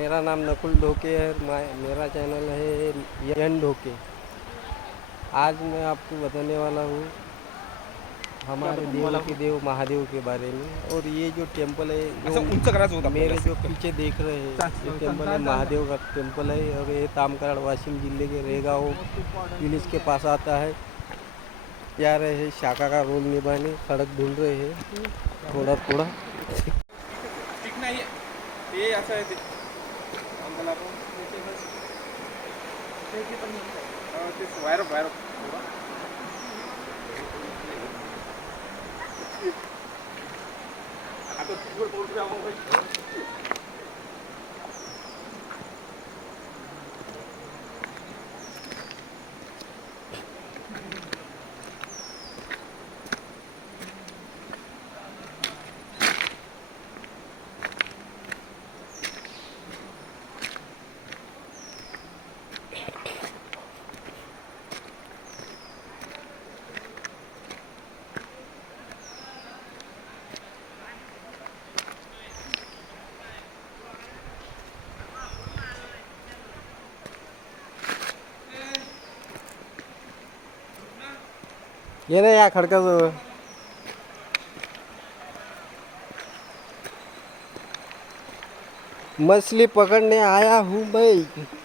मेरा नाम नकुल ढोके है। मेरा चैनल है यन ढोके। आज मैं आपको बताने वाला हूँ हमारे देव के देव महादेव के बारे में। और ये जो टेम्पल है जो मेरे जो पीछे देख रहे हैं, ये टेम्पल है महादेव का टेम्पल है। और ये तामकराड़ वाशिम जिले के रेगांव विलेज के पास आता है। जा रहे हैं शाखा का रोल निभाने, सड़क ढूंढ रहे हैं थोड़ा थोड़ा। ये असं आहे ते वायर वायर ये ना या खड़का मछली पकड़ने आया हूँ मैं।